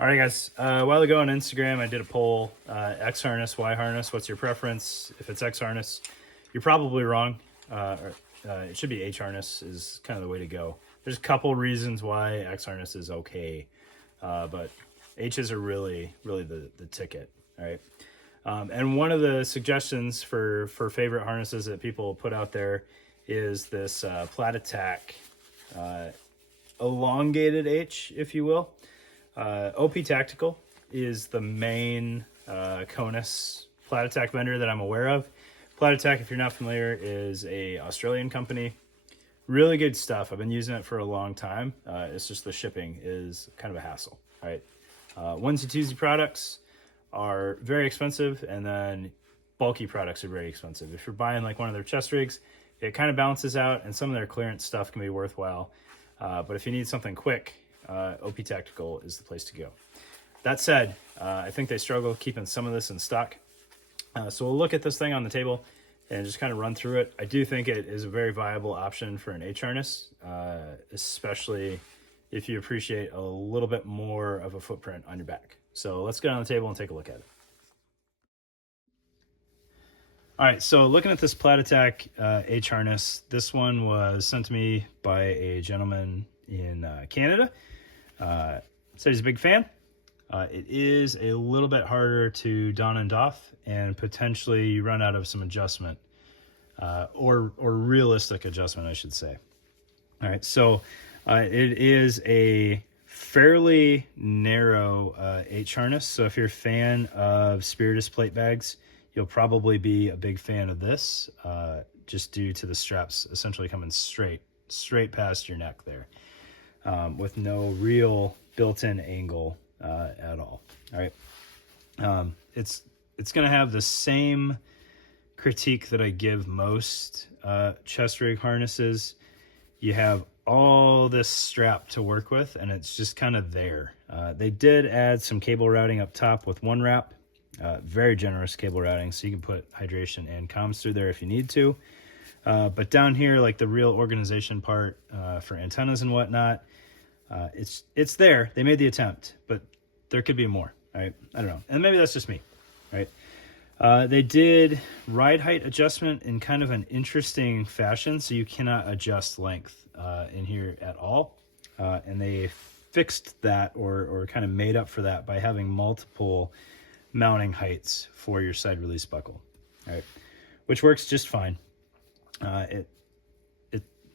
All right, guys. A while ago on Instagram, I did a poll: X harness, Y harness. What's your preference? If it's X harness, you're probably wrong. It should be H harness is kind of the way to go. There's a couple reasons why X harness is okay, but H's are really the ticket. All right. And one of the suggestions for favorite harnesses that people put out there is this Platatac elongated H, if you will. OP Tactical is the main Conus Platatac vendor that I'm aware of. Platatac, if you're not familiar, is a Australian company. Really good stuff. I've been using it for a long time. It's just the shipping is kind of a hassle. All right. Onesie twosie products are very expensive, and then bulky products are very expensive. If you're buying like one of their chest rigs, it kind of balances out, and some of their clearance stuff can be worthwhile. But if you need something quick, OP Tactical is the place to go. That said, I think they struggle keeping some of this in stock. So we'll look at this thing on the table and just kind of run through it. I do think it is a very viable option for an H harness, especially if you appreciate a little bit more of a footprint on your back. So let's get on the table and take a look at it. All right, so looking at this Platatac H harness, this one was sent to me by a gentleman in Canada. Said he's a big fan. It is a little bit harder to don and doff, and potentially you run out of some adjustment, or realistic adjustment, I should say. All right, so it is a fairly narrow H harness. So if you're a fan of Spiritus plate bags, you'll probably be a big fan of this, just due to the straps essentially coming straight past your neck there, with no real built-in angle at all. All right. It's going to have the same critique that I give most chest rig harnesses. You have all this strap to work with, and it's just kind of there. They did add some cable routing up top with one wrap. Very generous cable routing, so you can put hydration and comms through there if you need to. But down here, like the real organization part for antennas and whatnot, it's there. They made the attempt, but there could be more. Right? I don't know, and maybe that's just me. Right? They did ride height adjustment in kind of an interesting fashion, so you cannot adjust length in here at all, and they fixed that or kind of made up for that by having multiple mounting heights for your side release buckle. All right, which works just fine.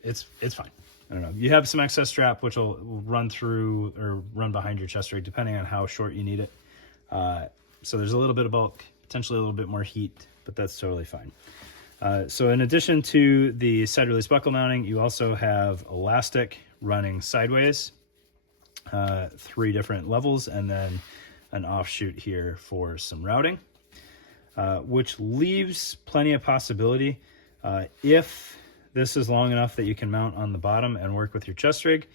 It's fine. I don't know. You have some excess strap, which will run through or run behind your chest rig, depending on how short you need it. So there's a little bit of bulk, potentially a little bit more heat, but that's totally fine. So in addition to the side release buckle mounting, you also have elastic running sideways, 3 different levels, and then an offshoot here for some routing, which leaves plenty of possibility. If this is long enough that you can mount on the bottom and work with your chest rig,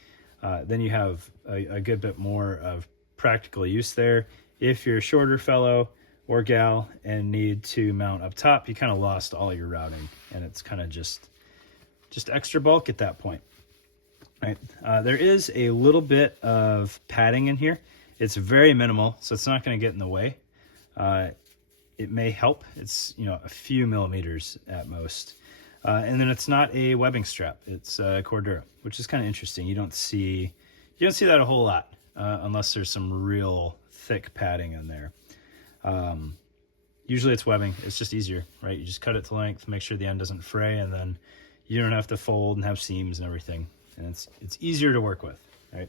then you have a good bit more of practical use there. If you're a shorter fellow or gal and need to mount up top, you kind of lost all your routing, and it's kind of just extra bulk at that point. Right? There is a little bit of padding in here. It's very minimal, so it's not going to get in the way. It may help. It's a few millimeters at most. And then it's not a webbing strap. It's Cordura, which is kind of interesting. You don't see that a whole lot unless there's some real thick padding in there. Usually it's webbing. It's just easier, right? You just cut it to length, make sure the end doesn't fray, and then you don't have to fold and have seams and everything. And it's easier to work with, right?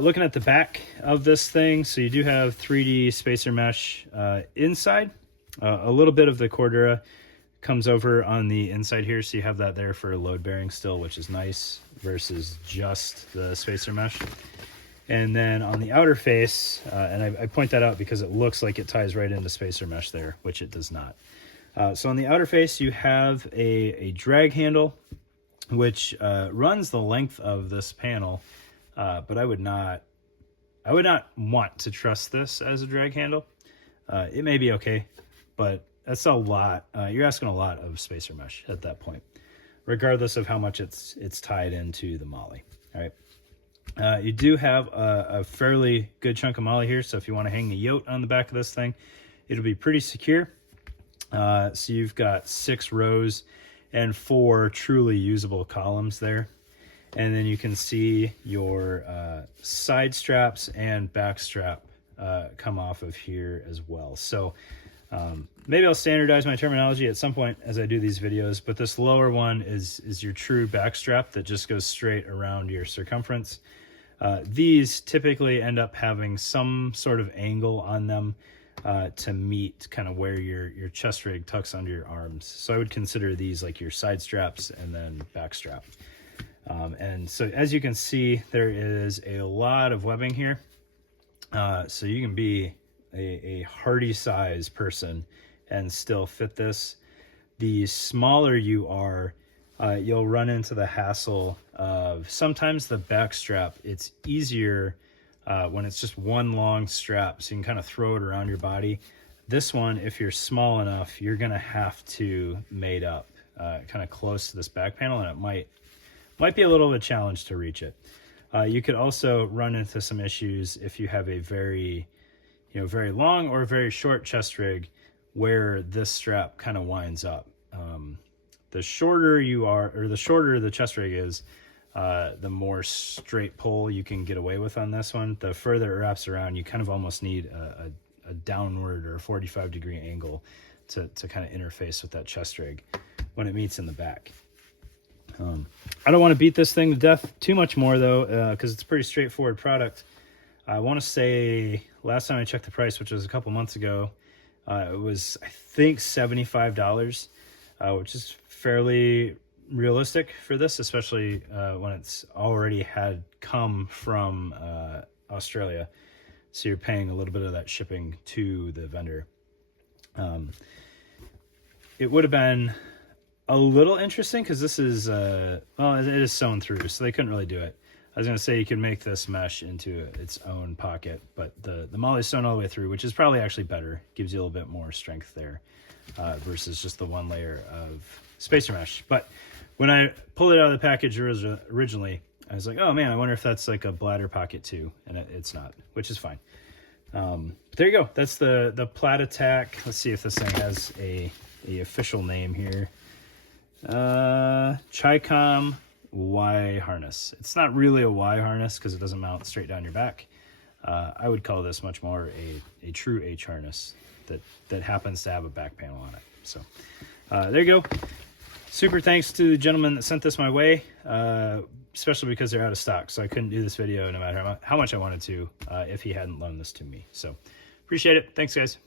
Looking at the back of this thing, so you do have 3D spacer mesh inside. A little bit of the Cordura comes over on the inside here, so you have that there for load bearing still, which is nice, versus just the spacer mesh. And then on the outer face, and I point that out because it looks like it ties right into spacer mesh there, which it does not. So on the outer face, you have a drag handle, which runs the length of this panel, but I would not want to trust this as a drag handle. It may be okay, but that's a lot. You're asking a lot of spacer mesh at that point, regardless of how much it's tied into the MOLLE. All right. You do have a fairly good chunk of MOLLE here, so if you want to hang the yoke on the back of this thing, it'll be pretty secure. So you've got 6 rows and 4 truly usable columns there. And then you can see your side straps and back strap come off of here as well. So maybe I'll standardize my terminology at some point as I do these videos, but this lower one is your true back strap that just goes straight around your circumference. These typically end up having some sort of angle on them to meet kind of where your chest rig tucks under your arms. So I would consider these like your side straps and then back strap. And so as you can see, there is a lot of webbing here. So you can be a hardy size person and still fit this. The smaller you are, you'll run into the hassle of sometimes the back strap. It's easier when it's just one long strap, so you can kind of throw it around your body. This one, if you're small enough, you're gonna have to mate up kind of close to this back panel, and it might be a little of a challenge to reach it. You could also run into some issues if you have a very long or very short chest rig where this strap kind of winds up. The shorter you are, or the shorter the chest rig is, the more straight pull you can get away with on this one. The further it wraps around, you kind of almost need a downward or 45-degree angle to kind of interface with that chest rig when it meets in the back. I don't want to beat this thing to death too much more though, because it's a pretty straightforward product. I want to say last time I checked the price, which was a couple months ago, it was I think $75, which is fairly realistic for this, especially when it's already had come from Australia, so you're paying a little bit of that shipping to the vendor. It would have been a little interesting because this is well, it is sewn through, so they couldn't really do it. I was going to say you can make this mesh into its own pocket, but the MOLLE is sewn all the way through, which is probably actually better. Gives you a little bit more strength there versus just the one layer of spacer mesh. But when I pulled it out of the package originally, I was like, oh man, I wonder if that's like a bladder pocket too, and it's not, which is fine. But there you go. That's the Platatac. Let's see if this thing has a official name here. Chicom Y Harness. It's not really a Y harness because it doesn't mount straight down your back. I would call this much more a true H harness that happens to have a back panel on it. So there you go. Super thanks to the gentleman that sent this my way, especially because they're out of stock, so I couldn't do this video no matter how much I wanted to if he hadn't loaned this to me. So appreciate it. Thanks, guys.